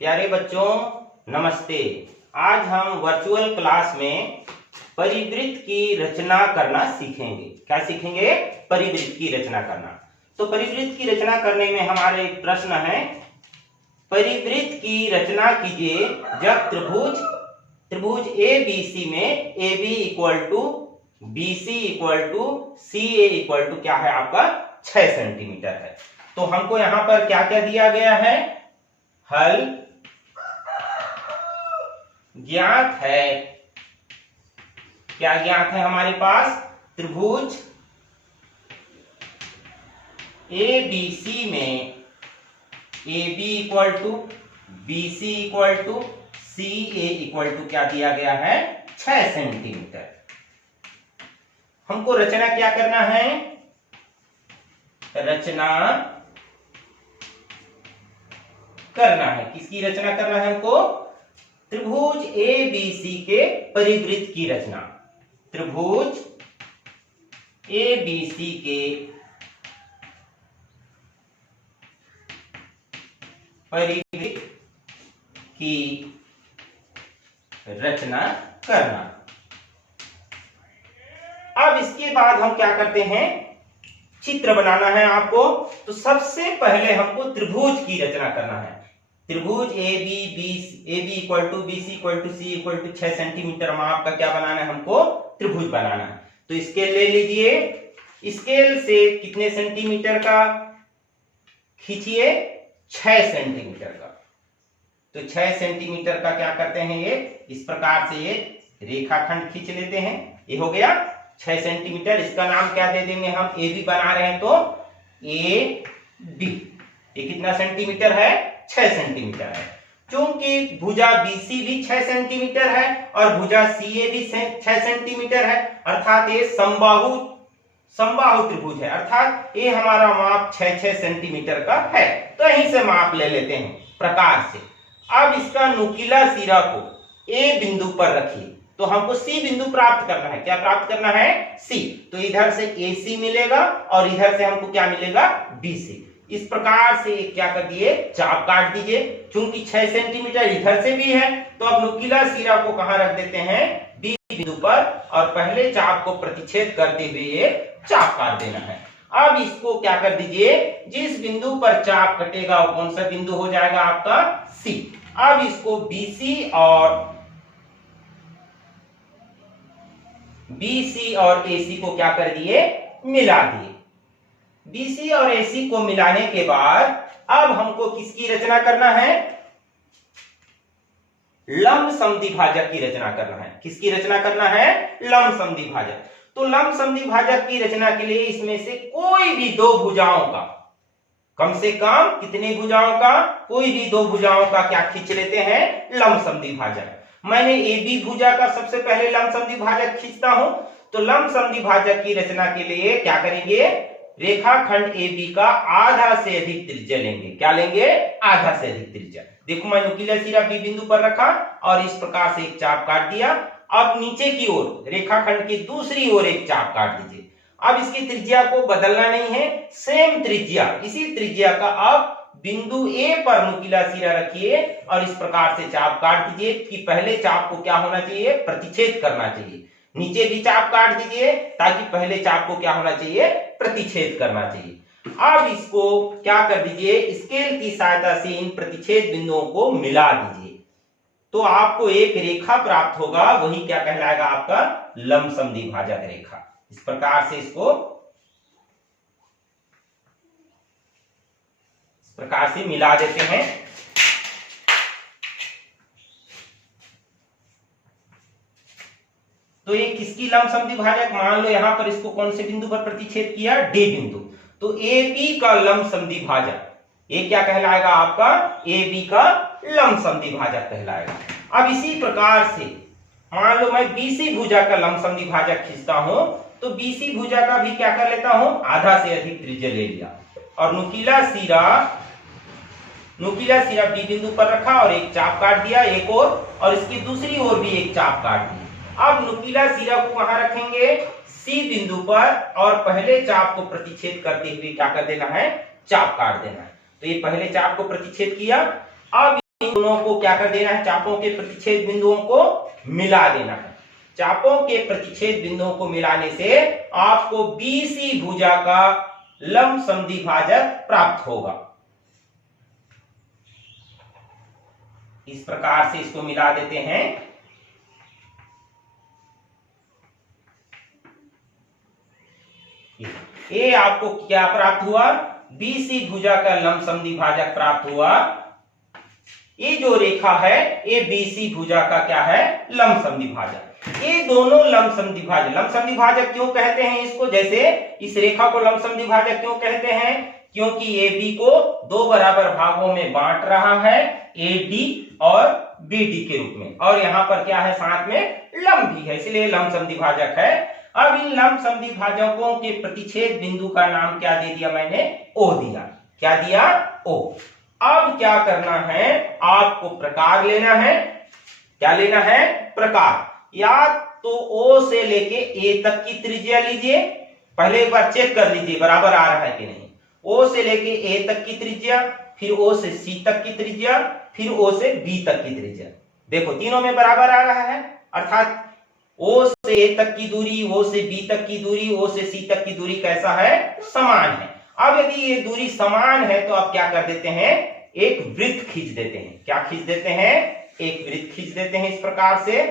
प्यारे बच्चों नमस्ते। आज हम वर्चुअल क्लास में परिवृत्त की रचना करना सीखेंगे। क्या सीखेंगे? परिवृत्त की रचना करना। तो परिवृत्त की रचना करने में हमारे एक प्रश्न है, परिवृत्त की रचना कीजिए जब त्रिभुज ABC में AB equal to BC equal to CA equal to क्या है आपका 6 सेंटीमीटर है। तो हमको यहां पर क्या क्या दिया गया है? हल ज्ञात है। क्या ज्ञात है हमारे पास? त्रिभुज ABC में AB equal to BC equal to CA equal to क्या दिया गया है? 6 सेंटीमीटर। हमको रचना क्या करना है? रचना करना है। किसकी रचना करना है हमको? त्रिभुज ABC के परिवृत्त की रचना। त्रिभुज ABC के परिवृत्त की रचना करना। अब इसके बाद हम क्या करते हैं? चित्र बनाना है आपको। तो सबसे पहले हमको त्रिभुज की रचना करना है। त्रिभुज AB equal to BC equal to C equal to 6 centimetre माप का क्या बनाना है? हमको त्रिभुज बनाना है। तो स्केल ले लीजिए। स्केल से कितने सेंटीमीटर का खींचिए? 6 सेंटीमीटर का। तो 6 सेंटीमीटर का क्या करते हैं? ये इस प्रकार से ये रेखाखंड खींच लेते हैं। ये हो गया 6 सेंटीमीटर। इसका नाम क्या दे देंगे हम? AB बना रहे हैं तो AB। ये कितना सेंटीमीटर है? 6 सेंटीमीटर है। क्योंकि भुजा BC भी 6 सेंटीमीटर है और भुजा CA भी 6 सेंटीमीटर है, अर्थात ये समबाहु त्रिभुज है। अर्थात ये हमारा माप 6 सेंटीमीटर का है। तो यहीं से माप ले लेते हैं प्रकार से। अब इसका नुकीला सिरा को A बिंदु पर रखिए। तो हमको C बिंदु प्राप्त करना है। क्या प्राप्त करना है? C। तो इधर से AC मिलेगा और इधर से हमको क्या मिलेगा? BC। इस प्रकार से क्या कर दिए? चाप काट दीजिए। चूंकि 6 सेंटीमीटर इधर से भी है तो अब नुकीला सिरा को कहां रख देते हैं? B बिंदु पर, और पहले चाप को प्रतिच्छेद करते हुए चाप काट देना है। अब इसको क्या कर दीजिए? जिस बिंदु पर चाप कटेगा वो कौन सा बिंदु हो जाएगा? आपका C। अब इसको BC और AC को क्या कर दिए? मिला दिए। BC और AC को मिलाने के बाद अब हमको किसकी रचना करना है? लंब समद्विभाजक की रचना करना है। किसकी रचना करना है? लंब समद्विभाजक। तो लंब समद्विभाजक की रचना के लिए इसमें से कोई भी दो भुजाओं का, कम से कम कितनी भुजाओं का? कोई भी दो भुजाओं का क्या खींच लेते हैं? लंब समद्विभाजक। मैंने AB भुजा का सबसे पहले लंब समद्विभाजक खींचता हूं। तो लंब समद्विभाजक की रचना के लिए क्या करेंगे? रेखाखंड AB का आधा से अधिक त्रिज्या लेंगे। क्या लेंगे? आधा से अधिक त्रिज्या। देखो मैं नुकीला सिरा B बिंदु पर रखा और इस प्रकार से एक चाप काट दिया। अब नीचे की ओर रेखाखंड की दूसरी ओर एक चाप काट दीजिए। अब इसकी त्रिज्या को बदलना नहीं है, सेम त्रिज्या, इसी त्रिज्या का अब बिंदु A पर नुकीला सिरा रखिए और इस प्रकार से चाप काट दीजिए कि पहले चाप को क्या होना चाहिए? प्रतिच्छेद करना चाहिए। नीचे भी चाप काट दीजिए ताकि पहले चाप को क्या होना चाहिए? प्रतिच्छेद करना चाहिए। अब इसको क्या कर दीजिए? स्केल की सहायता से इन प्रतिच्छेद बिंदुओं को मिला दीजिए। तो आपको एक रेखा प्राप्त होगा, वही क्या कहलाएगा? आपका लंब समद्विभाजक रेखा। इस प्रकार से इसको इस प्रकार से मिला देते हैं। तो ये किसकी लंब समद्विभाजक? मान लो यहां पर इसको कौन से बिंदु पर प्रतिच्छेद किया? D बिंदु। तो AB का लंब समद्विभाजक ये क्या कहलाएगा? आपका AB का लंब समद्विभाजक कहलाएगा। अब इसी प्रकार से मान लो मैं BC भुजा का लंब समद्विभाजक खींचता हूं। तो BC भुजा का भी क्या कर लेता हूं? आधा से अधिक त्रिज्या ले लिया और नुकीला सिरा B बिंदु पर रखा और एक चाप काट दिया एक और इसकी दूसरी ओर भी एक चाप काट दी। अब नुकीला सिरा को कहां रखेंगे? C बिंदु पर और पहले चाप को प्रतिच्छेद करते हुए क्या कर देना है? चाप काट देना है। तो ये पहले चाप को प्रतिच्छेद किया। अब इन दोनों को क्या कर देना है, चापों के प्रतिच्छेद बिंदुओं को मिला देना है। चापों के प्रतिच्छेद बिंदुओं को मिलाने से आपको बीसी भुजा का लंब समद्विभाजक प्राप्त होगा। इस प्रकार से इसको मिला देते हैं। ये आपको क्या प्राप्त हुआ, बीसी भुजा का लंब समद्विभाजक प्राप्त हुआ। ये जो रेखा है ये बीसी भुजा का क्या है, लंब समद्विभाजक। ये दोनों लंब समद्विभाजक क्यों कहते हैं इसको, जैसे इस रेखा को लंब समद्विभाजक क्यों कहते हैं, क्योंकि ए बी को दो बराबर भागों में बांट रहा है, ए डी और बी डी के रूप में, और यहाँ पर क्या है, साथ में लंब भी है, इसलिए लंब समद्विभाजक है। अब इन लंब समद्विभाजकों के प्रतिच्छेद बिंदु का नाम क्या दे दिया मैंने, ओ दिया। क्या दिया, ओ। अब क्या करना है, आपको प्रकार लेना है। क्या लेना है, प्रकार। या तो ओ से लेके ए तक की त्रिज्या लीजिए, पहले एक बार चेक कर लीजिए बराबर आ रहा है कि नहीं। ओ से लेके ए तक की त्रिज्या, फिर ओ से सी तक की त्रिज्या, फिर ओ से बी तक की त्रिज्या। देखो तीनों में बराबर आ रहा है, अर्थात ओ से ए तक की दूरी, ओ से बी तक की दूरी, ओ से सी तक की दूरी कैसा है, समान है। अब यदि ये दूरी समान है तो आप क्या कर देते हैं, एक वृत्त खींच देते हैं। क्या खींच देते हैं, एक वृत्त खींच देते हैं। इस प्रकार से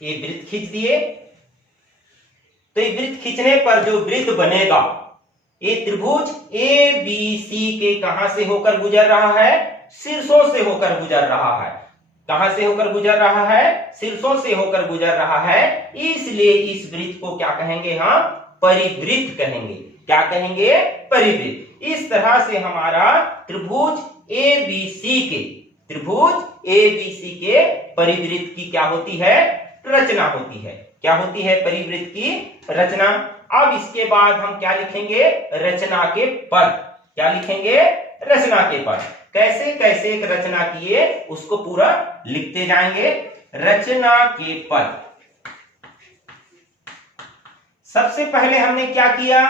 ये वृत्त खींच दिए, तो ये वृत्त खींचने पर जो वृत्त बनेगा, ये त्रिभुज ए बी सी के कहां से होकर गुजर रहा है, शीर्षों से होकर गुजर रहा है। कहां से होकर गुजर रहा है, शीर्षों से होकर गुजर रहा है, इसलिए इस वृत्त को क्या कहेंगे, हम परिवृत्त कहेंगे। क्या कहेंगे, परिवृत्त। इस तरह से हमारा त्रिभुज ए बी सी के परिवृत्त की क्या होती है, रचना होती है। क्या होती है, परिवृत्त की रचना। अब इसके बाद हम क्या लिखेंगे, रचना के पद। क्या लिखेंगे, रचना के पद। कैसे कैसे एक रचना किए उसको पूरा लिखते जाएंगे। रचना के पद, सबसे पहले हमने क्या किया,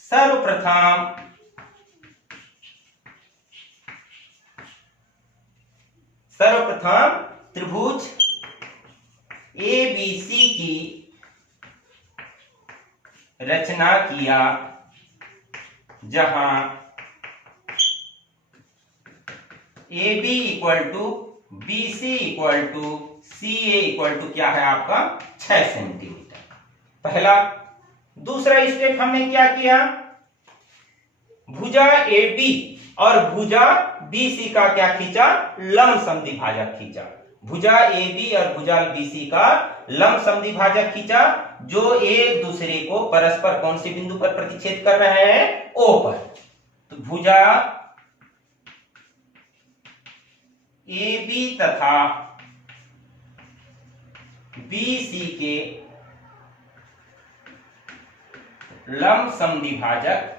सर्वप्रथम त्रिभुज ए बी सी की रचना किया, जहां A B equal to B C equal to C A equal to क्या है आपका 6 सेंटीमीटर। पहला। दूसरा स्टेप हमने क्या किया, भुजा ए बी और भुजा बी सी का क्या खींचा, लंब समद्विभाजक खींचा। भुजा ए बी और भुजा बी सी का लंब समद्विभाजक खींचा, जो एक दूसरे को परस्पर कौन से बिंदु पर प्रतिच्छेद कर रहे हैं, ओ पर। तो भुजा ए बी तथा बी सी के लंब समद्विभाजक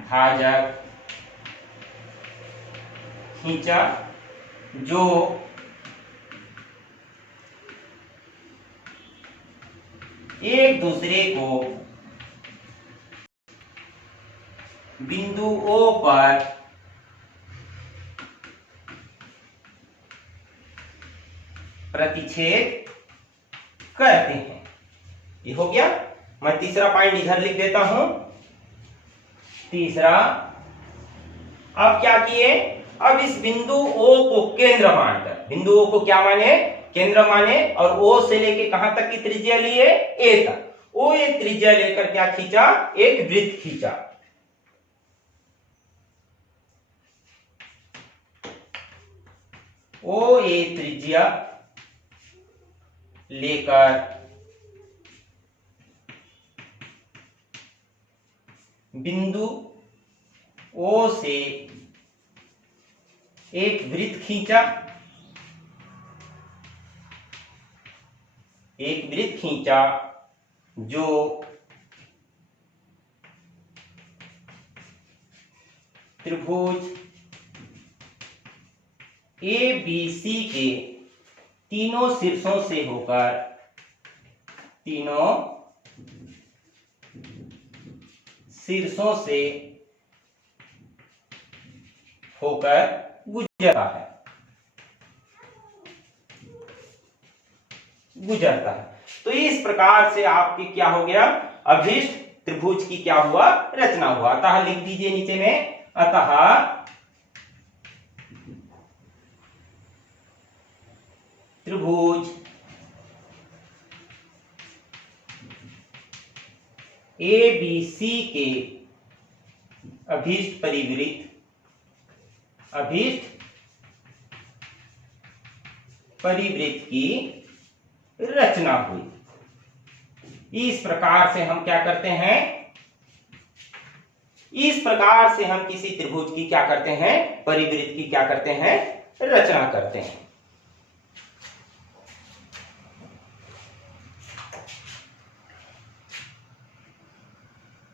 भाजक खींचा, जो एक दूसरे को बिंदु ओ पर प्रतिच्छेद करते हैं। ये हो गया। मैं तीसरा पॉइंट इधर लिख देता हूं। तीसरा, अब क्या किए, अब इस बिंदु ओ को केंद्र मानकर, बिंदु ओ को क्या माने, केंद्र माने, और ओ से लेके कहां तक की त्रिज्या लिए, ए तक। ओ ए त्रिज्या लेकर क्या खींचा, एक वृत्त खींचा। ओ ए त्रिज्या लेकर बिंदु ओ से एक वृत्त खींचा, एक वृत्त खींचा, जो त्रिभुज ए बी सी के तीनों शीर्षों से होकर, तीनों शीर्षों से होकर गुजरता है। तो इस प्रकार से आपके क्या हो गया, अभीष्ट त्रिभुज की क्या हुआ, रचना हुआ। अतः लिख दीजिए नीचे में, अतः त्रिभुज ABC के अभीष्ट परिवृत्त की रचना हुई। इस प्रकार से हम क्या करते हैं, इस प्रकार से हम किसी त्रिभुज की क्या करते हैं, परिवृत्त की क्या करते हैं, रचना करते हैं।